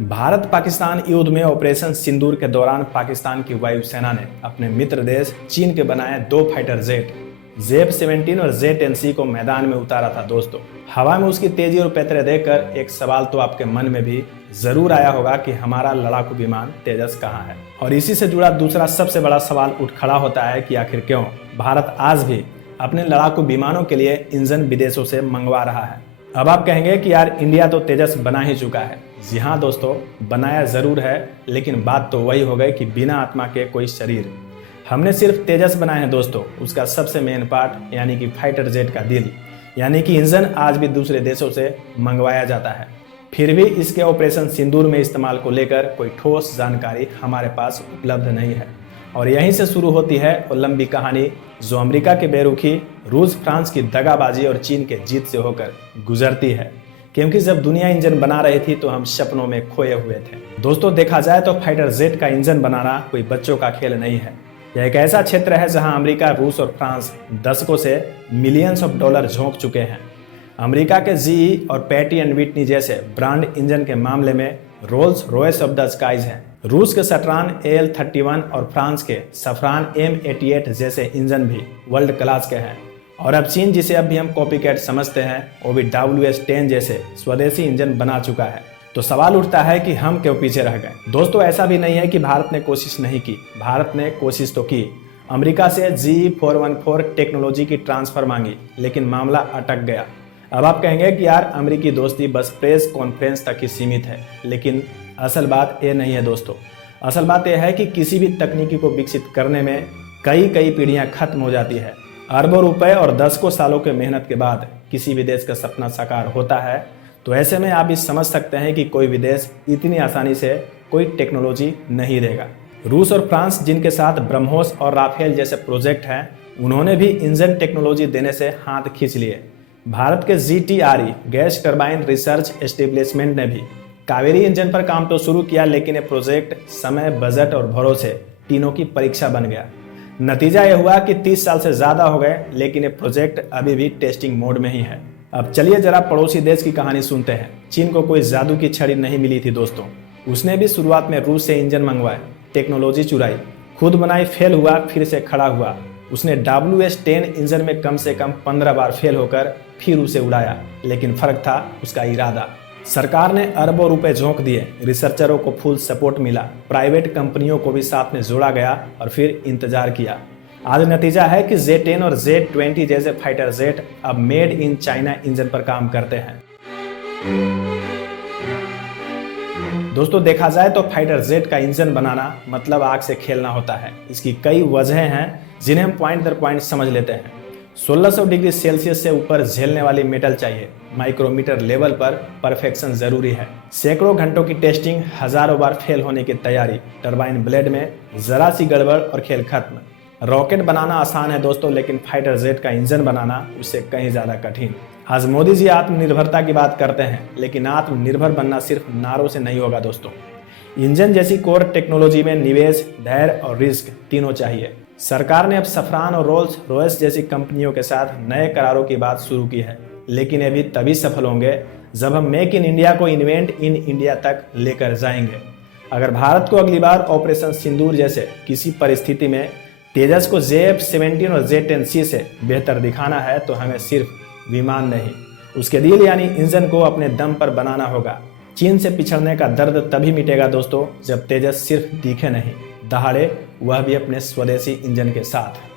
भारत पाकिस्तान युद्ध में ऑपरेशन सिंदूर के दौरान पाकिस्तान की वायुसेना ने अपने मित्र देश चीन के बनाए दो फाइटर जेट ZF-17 और Z-10C को मैदान में उतारा था। दोस्तों, हवा में उसकी तेजी और पैतरे देखकर एक सवाल तो आपके मन में भी जरूर आया होगा कि हमारा लड़ाकू विमान तेजस कहाँ है। और इसी से जुड़ा दूसरा सबसे बड़ा सवाल उठ खड़ा होता है कि आखिर क्यों भारत आज भी अपने लड़ाकू विमानों के लिए इंजन विदेशों से मंगवा रहा है। अब आप कहेंगे कि यार इंडिया तो तेजस बना ही चुका है। जी हाँ दोस्तों, बनाया जरूर है, लेकिन बात तो वही हो गई कि बिना आत्मा के कोई शरीर। हमने सिर्फ तेजस बनाए हैं दोस्तों, उसका सबसे मेन पार्ट यानी कि फाइटर जेट का दिल यानी कि इंजन आज भी दूसरे देशों से मंगवाया जाता है। फिर भी इसके ऑपरेशन सिंदूर में इस्तेमाल को लेकर कोई ठोस जानकारी हमारे पास उपलब्ध नहीं है। और यहीं से शुरू होती है वो लंबी कहानी जो अमेरिका के बेरुखी, रूस फ्रांस की दगाबाजी और चीन के जीत से होकर गुजरती है। क्योंकि जब दुनिया इंजन बना रही थी तो हम सपनों में खोए हुए थे। दोस्तों, देखा जाए तो फाइटर जेट का इंजन बनाना कोई बच्चों का खेल नहीं है। यह एक ऐसा क्षेत्र है जहां अमेरिका, रूस और फ्रांस दशकों से मिलियंस ऑफ डॉलर झोंक चुके हैं। अमेरिका के GE और पैटी एंड विटनी जैसे ब्रांड इंजन के मामले में Rolls Royce of the skies हैं। रूस के सटरान AL-31 और फ्रांस के सफरान M88 जैसे इंजन भी वर्ल्ड क्लास के हैं। और अब चीन, जिसे अब भी हम कॉपी कैट समझते हैं, वो भी WS-10 जैसे स्वदेशी इंजन बना चुका है। तो सवाल उठता है कि हम क्यों पीछे रह गए। दोस्तों, ऐसा भी नहीं है कि भारत ने कोशिश नहीं की, भारत ने कोशिश तो की। अमेरिका से GE-414 टेक्नोलॉजी की ट्रांसफर मांगी, लेकिन मामला अटक गया। अब आप कहेंगे कि यार अमेरिकी दोस्ती बस प्रेस कॉन्फ्रेंस तक ही सीमित है, लेकिन असल बात ये नहीं है दोस्तों। असल बात यह है कि किसी भी तकनीकी को विकसित करने में कई पीढ़ियां खत्म हो जाती है। अरबों रुपए और दशकों सालों के मेहनत के बाद किसी विदेश का सपना साकार होता है। तो ऐसे में आप इस समझ सकते हैं कि कोई विदेश इतनी आसानी से कोई टेक्नोलॉजी नहीं देगा। रूस और फ्रांस, जिनके साथ ब्रह्मोस और राफेल जैसे प्रोजेक्ट हैं, उन्होंने भी इंजन टेक्नोलॉजी देने से हाथ खींच लिए। भारत के GTRE gas turbine research establishment ने भी कावेरी इंजन पर काम तो शुरू किया, लेकिन ये प्रोजेक्ट समय, बजट और भरोसे तीनों की परीक्षा बन गया। नतीजा यह हुआ कि 30 साल से ज्यादा हो गए, लेकिन ये प्रोजेक्ट अभी भी टेस्टिंग मोड में ही है। अब चलिए जरा पड़ोसी देश की कहानी सुनते हैं। चीन को कोई जादू की छड़ी नहीं मिली थी दोस्तों। उसने भी शुरुआत में रूस से इंजन मंगवाए, टेक्नोलॉजी चुराई, खुद बनाई, फेल हुआ, फिर से खड़ा हुआ। उसने WS-10 इंजन में कम से कम 15 बार फेल होकर फिर उसे उड़ाया, लेकिन फर्क था उसका इरादा। सरकार ने अरबों रुपए झोंक दिए, रिसर्चरों को फुल सपोर्ट मिला, प्राइवेट कंपनियों को भी साथ में जोड़ा गया और फिर इंतजार किया। आज नतीजा है कि Z-10 और Z-20 जैसे फाइटर जेट अब मेड इन चाइना इंजन पर काम करते हैं। दोस्तों, देखा जाए तो फाइटर जेट का इंजन बनाना मतलब आग से खेलना होता है। इसकी कई वजहें हैं जिन्हें हम पॉइंट दर पॉइंट समझ लेते हैं। 1600 डिग्री सेल्सियस से ऊपर झेलने वाली मेटल चाहिए। माइक्रोमीटर लेवल पर परफेक्शन जरूरी है। सैकड़ों घंटों की टेस्टिंग, हजारों बार फेल होने की तैयारी। टरबाइन ब्लेड में जरा सी गड़बड़ और खेल खत्म। रॉकेट बनाना आसान है दोस्तों, लेकिन फाइटर जेट का इंजन बनाना उससे कहीं ज्यादा कठिन। आज मोदी जी आत्मनिर्भरता की बात करते हैं, लेकिन आत्मनिर्भर बनना सिर्फ नारों से नहीं होगा दोस्तों। इंजन जैसी कोर टेक्नोलॉजी में निवेश, धैर्य और रिस्क तीनों चाहिए। सरकार ने अब सफरान और रोल्स रॉयस जैसी कंपनियों के साथ नए करारों की बात शुरू की है, लेकिन ये भी तभी सफल होंगे जब हम मेक इन इंडिया को इन्वेंट इन इंडिया तक लेकर जाएंगे। अगर भारत को अगली बार ऑपरेशन सिंदूर जैसे किसी परिस्थिति में तेजस को ZF-17 और Z-10C से बेहतर दिखाना है, तो हमें सिर्फ विमान नहीं, उसके दिल यानी इंजन को अपने दम पर बनाना होगा। चीन से पिछड़ने का दर्द तभी मिटेगा दोस्तों जब तेजस सिर्फ दिखे नहीं, दहाड़े, वह भी अपने स्वदेशी इंजन के साथ।